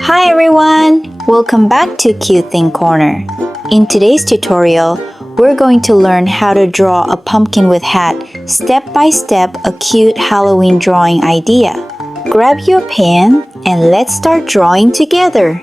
Hi everyone! Welcome back to Cute Thing Corner. In today's tutorial, we're going to learn how to draw a pumpkin with hat step by step, a cute Halloween drawing idea. Grab your pen and let's start drawing together.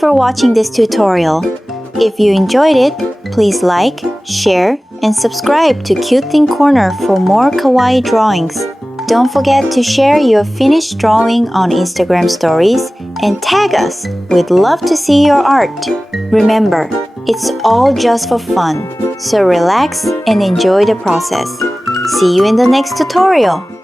for watching this tutorial. If you enjoyed it, please like, share, and subscribe to Cute Thing Corner for more kawaii drawings. Don't forget to share your finished drawing on Instagram stories and tag us. We'd love to see your art. Remember, it's all just for fun, so relax and enjoy the process. See you in the next tutorial.